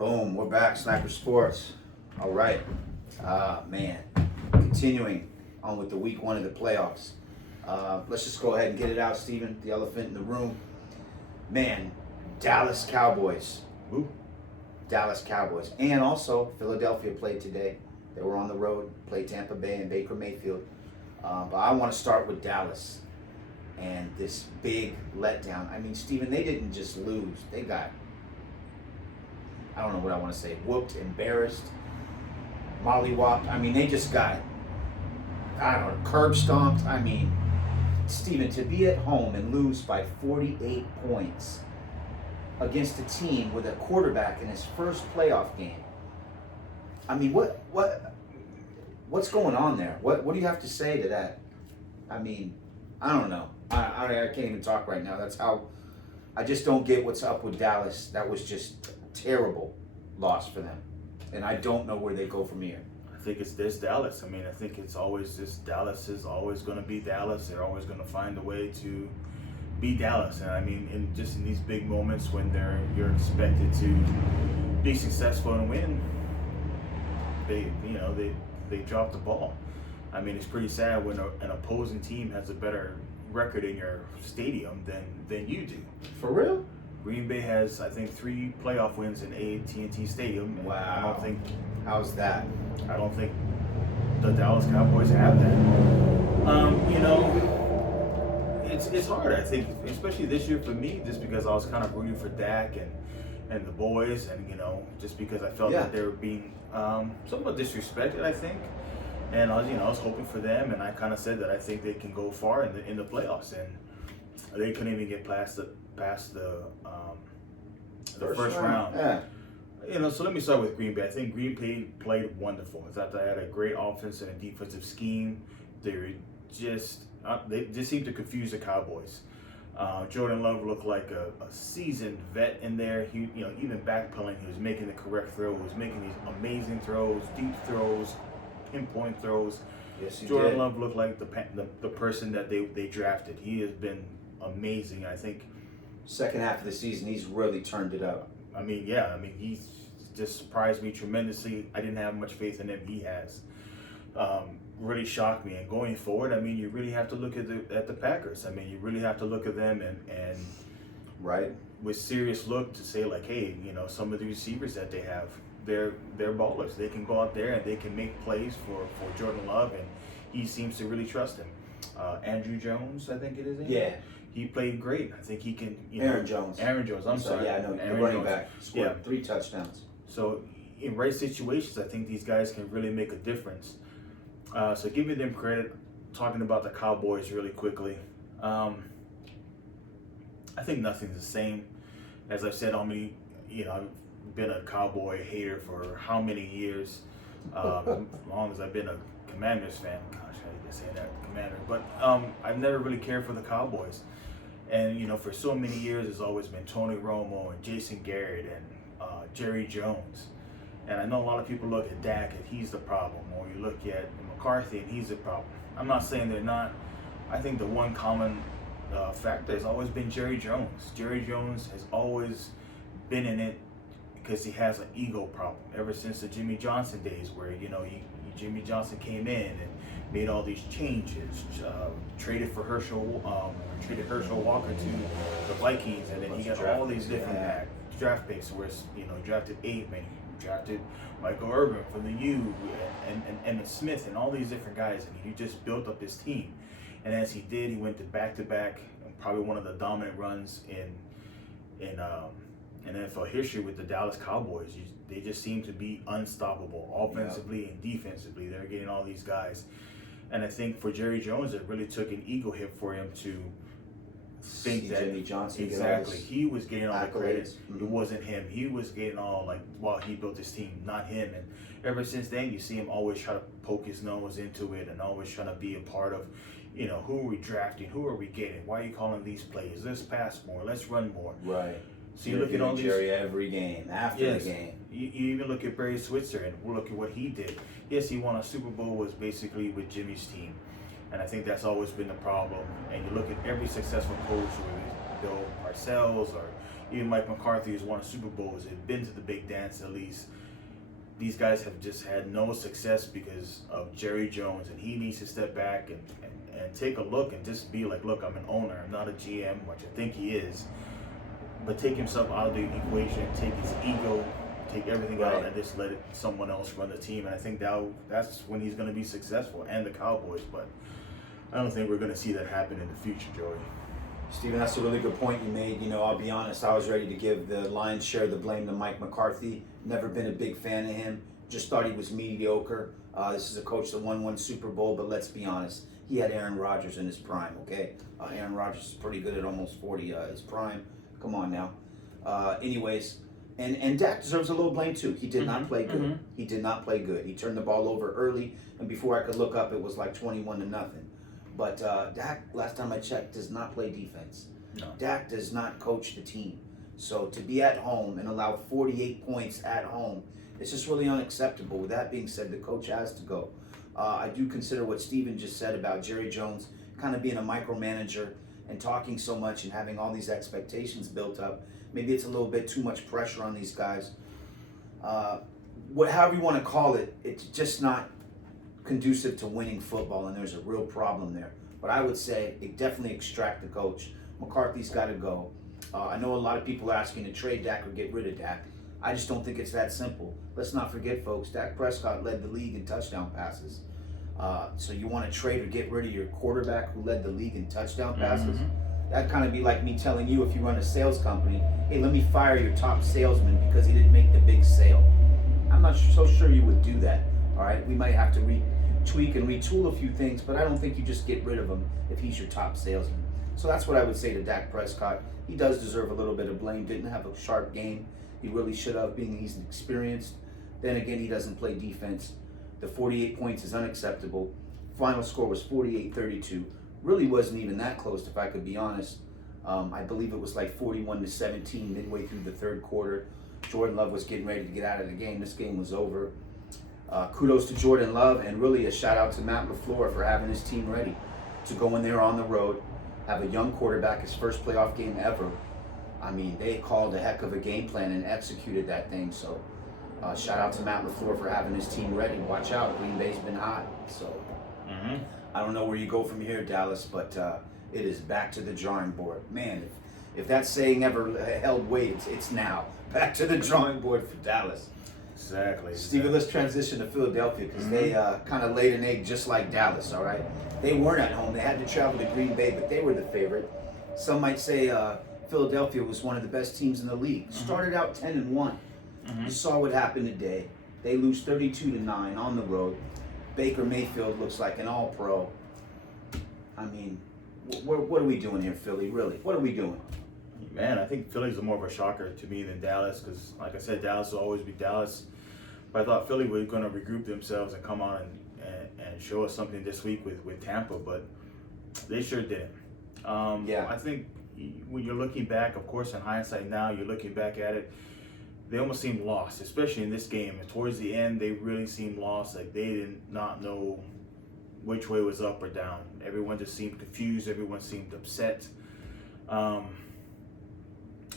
Boom, we're back, Sniper Sports. All right. Man, continuing on with the week one of the playoffs. Let's just go ahead and get it out, Steven, the elephant in the room. Man, Dallas Cowboys. Ooh. Dallas Cowboys. And also, Philadelphia played today. They were on the road, played Tampa Bay and Baker Mayfield. But I want to start with Dallas and this big letdown. I mean, Steven, they didn't just lose. They got, I don't know what I want to say, whooped, embarrassed, mollywopped. I mean, they just got, I don't know, curb stomped. I mean, Steven, to be at home and lose by 48 points against a team with a quarterback in his first playoff game. I mean, what's going on there? What do you have to say to that? I mean, I don't know. I can't even talk right now. That's how, I just don't get what's up with Dallas. That was just a terrible loss for them. And I don't know where they go from here. I think it's this Dallas. I mean, I think it's always this Dallas is always going to be Dallas. They're always going to find a way to be Dallas. And I mean, in these big moments when you're expected to be successful and win, they drop the ball. I mean, it's pretty sad when an opposing team has a better record in your stadium than you do. For real? Green Bay has, I think, 3 playoff wins in AT&T Stadium. Wow. How's that? I don't think the Dallas Cowboys have that. It's hard. I think, especially this year for me, just because I was kind of rooting for Dak and the boys, and just because I felt that they were being somewhat disrespected, I think. And I was hoping for them, and I kind of said that I think they can go far in the playoffs, and they couldn't even get past the first round. Yeah. So let me start with Green Bay. I think Green Bay played wonderful. I thought they had a great offense and a defensive scheme. They just seemed to confuse the Cowboys. Jordan Love looked like a seasoned vet in there. He, even backpedaling, he was making the correct throw. He was making these amazing throws, deep throws, pinpoint throws. Yes, Jordan Love looked like the person that they drafted. He has been amazing. I think second half of the season, he's really turned it up. I mean, he's just surprised me tremendously. I didn't have much faith in him. He has. Really shocked me. And going forward, I mean, you really have to look at the Packers. I mean, you really have to look at them and right, with serious look to say, like, hey, some of the receivers that they have, they're ballers. They can go out there and they can make plays for Jordan Love, and he seems to really trust him. Andrew Jones, I think it is. Yeah. He played great. I think he can. Aaron Jones. I'm sorry. Yeah, I know. Aaron Running Jones. back scored 3 touchdowns. So in right situations, I think these guys can really make a difference. So giving them credit. Talking about the Cowboys really quickly. I think nothing's the same. As I've said, I've been a Cowboy hater for how many years? As long as I've been a Commanders fan. Gosh, I hate to say that, Commander. But I've never really cared for the Cowboys. And, for so many years, it's always been Tony Romo and Jason Garrett and Jerry Jones. And I know a lot of people look at Dak and he's the problem, or you look at McCarthy and he's the problem. I'm not saying they're not. I think the one common factor has always been Jerry Jones. Jerry Jones has always been in it because he has an ego problem ever since the Jimmy Johnson days, where Jimmy Johnson came in and made all these changes, traded Herschel Walker to the Vikings, and then he got all these different draft picks. Where drafted Aitman, drafted Michael Irvin from the U, and Emmitt Smith, and all these different guys, and he just built up his team. And as he did, he went to back-to-back, probably one of the dominant runs in NFL history with the Dallas Cowboys. They just seem to be unstoppable offensively and defensively. They're getting all these guys. And I think for Jerry Jones, it really took an ego hit for him to think that Jimmy Johnson exactly he was getting all the credit. Mm-hmm. It wasn't him. He was getting all while he built his team, not him. And ever since then, you see him always try to poke his nose into it and always trying to be a part of, who are we drafting? Who are we getting? Why are you calling these plays? Let's pass more. Let's run more. Right. So you look at all these. Jerry every game after the game. You even look at Barry Switzer and look at what he did. Yes, he won a Super Bowl was basically with Jimmy's team, and I think that's always been the problem. And you look at every successful coach, whether it's Bill Parcells or even Mike McCarthy has won Super Bowls, have been to the big dance at least. These guys have just had no success because of Jerry Jones, and he needs to step back and take a look and just be like, look, I'm an owner, I'm not a GM, which I think he is, but take himself out of the equation, take his ego, take everything out, and just let someone else run the team. And I think that's when he's going to be successful, and the Cowboys. But I don't think we're going to see that happen in the future, Joey. Steven, that's a really good point you made. I'll be honest, I was ready to give the lion's share of the blame to Mike McCarthy. Never been a big fan of him. Just thought he was mediocre. This is a coach that won one Super Bowl, but let's be honest, he had Aaron Rodgers in his prime, okay? Aaron Rodgers is pretty good at almost 40, his prime. Come on now. Anyways, and Dak deserves a little blame too. He did not play good. He did not play good. He turned the ball over early, and before I could look up, it was like 21-0. But Dak, last time I checked, does not play defense. No. Dak does not coach the team. So to be at home and allow 48 points at home, it's just really unacceptable. With that being said, the coach has to go. I do consider what Steven just said about Jerry Jones kind of being a micromanager and talking so much and having all these expectations built up. Maybe it's a little bit too much pressure on these guys. However you want to call it, it's just not conducive to winning football, and there's a real problem there. But I would say they definitely extract the coach. McCarthy's got to go. I know a lot of people are asking to trade Dak or get rid of Dak. I just don't think it's that simple. Let's not forget, folks, Dak Prescott led the league in touchdown passes. So you want to trade or get rid of your quarterback who led the league in touchdown passes? That'd kind of be like me telling you, if you run a sales company, hey, let me fire your top salesman because he didn't make the big sale. I'm not so sure you would do that, all right? We might have to tweak and retool a few things, but I don't think you just get rid of him if he's your top salesman. So that's what I would say to Dak Prescott. He does deserve a little bit of blame. Didn't have a sharp game. He really should have, being he's experienced. Then again, he doesn't play defense. The 48 points is unacceptable. Final score was 48-32. Really wasn't even that close, if I could be honest. I believe it was like 41-17 midway through the third quarter. Jordan Love was getting ready to get out of the game. This game was over. Kudos to Jordan Love, and really a shout out to Matt LaFleur for having his team ready to go in there on the road, have a young quarterback, his first playoff game ever. I mean, they called a heck of a game plan and executed that thing. So shout out to Matt LaFleur for having his team ready. Watch out, Green Bay's been hot. So I don't know where you go from here, Dallas, but it is back to the drawing board. Man, if that saying ever held weight, it's now. Back to the drawing board for Dallas. Exactly. Stevie, let's transition to Philadelphia because they kind of laid an egg just like Dallas, all right? They weren't at home. They had to travel to Green Bay, but they were the favorite. Some might say Philadelphia was one of the best teams in the league. Started out 10-1. You saw what happened today. They lose 32-9 on the road. Baker Mayfield looks like an all-pro. I mean, what are we doing here, Philly? Really, what are we doing? Man, I think Philly's more of a shocker to me than Dallas because, like I said, Dallas will always be Dallas. But I thought Philly was going to regroup themselves and come on and show us something this week with Tampa, but they sure didn't. I think when you're looking back, of course, in hindsight now, you're looking back at it, they almost seemed lost, especially in this game. And towards the end, they really seemed lost. Like they did not know which way was up or down. Everyone just seemed confused. Everyone seemed upset.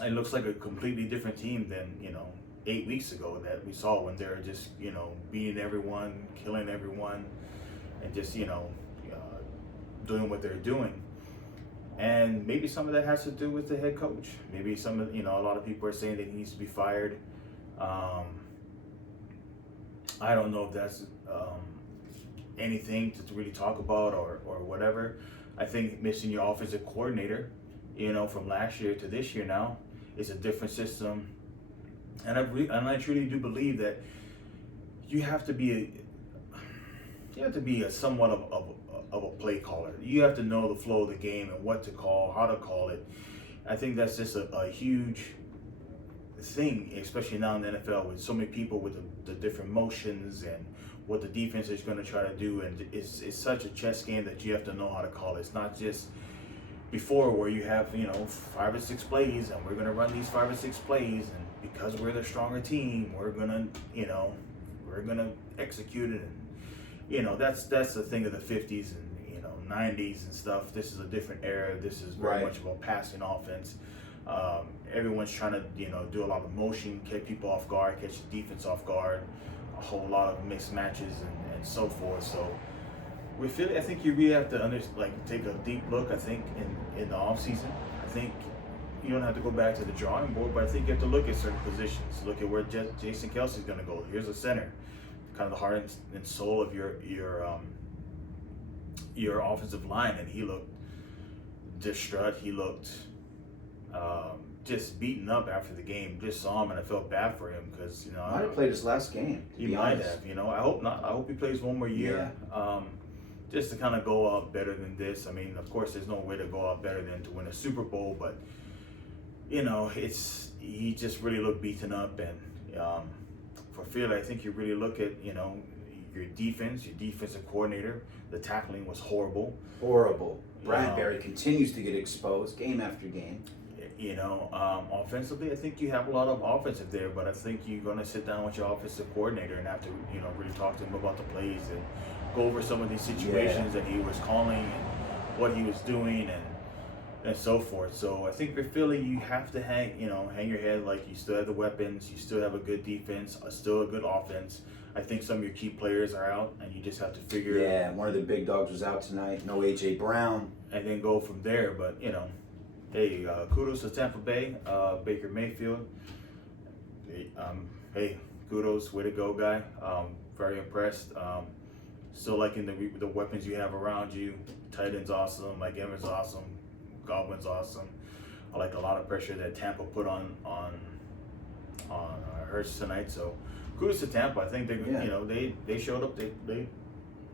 It looks like a completely different team than 8 weeks ago that we saw when they were just beating everyone, killing everyone, and just doing what they're doing. And maybe some of that has to do with the head coach. Maybe some of a lot of people are saying that he needs to be fired. I don't know if that's anything to really talk about or whatever. I think missing your offensive coordinator, from last year to this year now, is a different system. And I truly do believe that you have to be a somewhat of a play caller. You have to know the flow of the game and what to call, how to call it. I think that's just a huge thing, especially now in the NFL with so many people with the different motions and what the defense is going to try to do. And it's such a chess game that you have to know how to call it. It's not just before where you have 5 or 6 plays and we're going to run these 5 or 6 plays, and because we're the stronger team, we're going to execute it. And that's the thing of the 50s and 90s and stuff. This is a different era. This is very much about passing offense. Everyone's trying to, do a lot of motion, catch people off guard, catch the defense off guard, a whole lot of mixed matches and so forth. So with Philly, I think you really have to take a deep look. I think in the off season, I think you don't have to go back to the drawing board, but I think you have to look at certain positions. Look at where Jason Kelsey's going to go. Here's a center, kind of the heart and soul of your offensive line, and he looked distraught. He looked just beaten up after the game. Just saw him, and I felt bad for him because might have played his last game. He might have. I hope not. I hope he plays one more year. Yeah. Just to kind of go out better than this. I mean, of course, there's no way to go out better than to win a Super Bowl, but he just really looked beaten up, and for Philly, I think you really look at your defensive coordinator. The tackling was horrible. Horrible. Bradbury continues to get exposed game after game. Offensively, I think you have a lot of offensive there, but I think you're going to sit down with your offensive coordinator and have to, really talk to him about the plays and go over some of these situations that he was calling and what he was doing and so forth. So I think for Philly, you have to hang your head like you still have the weapons, you still have a good defense, still a good offense. I think some of your key players are out, and you just have to figure. Yeah, one of the big dogs was out tonight. No A.J. Brown. And then go from there. But hey, kudos to Tampa Bay, Baker Mayfield. Hey, kudos, way to go, guy. Very impressed. Still liking the weapons you have around you. Tight end's awesome. Mike Evans awesome. Godwin's awesome. I like a lot of pressure that Tampa put on Hurts tonight. So kudos to Tampa. I think they showed up. They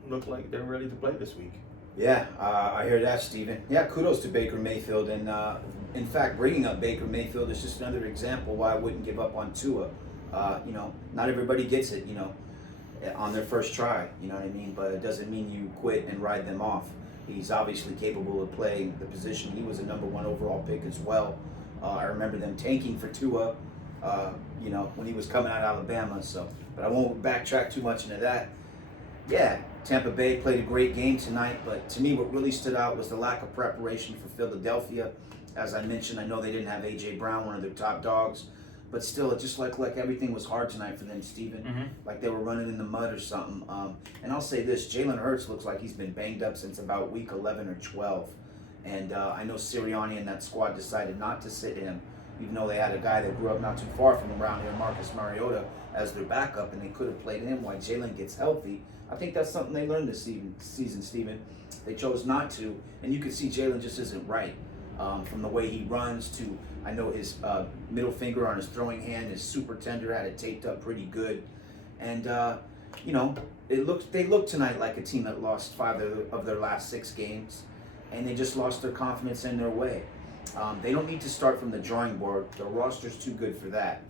look like they're ready to play this week. Yeah, I hear that, Steven. Yeah, kudos to Baker Mayfield. And in fact, bringing up Baker Mayfield is just another example why I wouldn't give up on Tua. Not everybody gets it, on their first try, you know what I mean? But it doesn't mean you quit and ride them off. He's obviously capable of playing the position. He was a number 1 overall pick as well. I remember them tanking for Tua, when he was coming out of Alabama. But I won't backtrack too much into that. Yeah, Tampa Bay played a great game tonight, but to me what really stood out was the lack of preparation for Philadelphia. As I mentioned, I know they didn't have A.J. Brown, one of their top dogs, but still, it just like everything was hard tonight for them, Steven. Mm-hmm. Like they were running in the mud or something. And I'll say this, Jalen Hurts looks like he's been banged up since about week 11 or 12. And I know Sirianni and that squad decided not to sit him, even though they had a guy that grew up not too far from around here, Marcus Mariota, as their backup, and they could have played him while Jalen gets healthy. I think that's something they learned this season, Steven. They chose not to, and you can see Jalen just isn't right. From the way he runs to, I know his middle finger on his throwing hand is super tender, had it taped up pretty good. And, they looked tonight like a team that lost 5 of their last 6 games, and they just lost their confidence in their way. They don't need to start from the drawing board. Their roster's too good for that.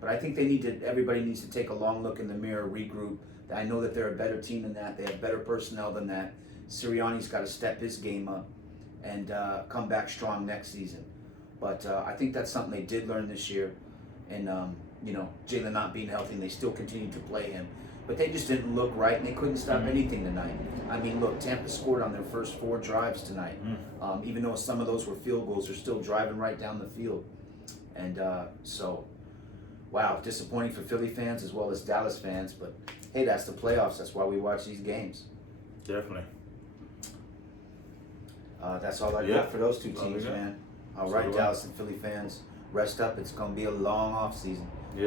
But I think everybody needs to take a long look in the mirror, regroup. I know that they're a better team than that. They have better personnel than that. Sirianni's got to step his game up and come back strong next season. But I think that's something they did learn this year. And, Jalen not being healthy, and they still continue to play him. But they just didn't look right, and they couldn't stop anything tonight. I mean, look, Tampa scored on their first 4 drives tonight. Even though some of those were field goals, they're still driving right down the field. And wow, disappointing for Philly fans as well as Dallas fans. But, hey, that's the playoffs. That's why we watch these games. Definitely. That's all I got for those 2 teams, man. All right, So Dallas and Philly fans, rest up. It's going to be a long off season.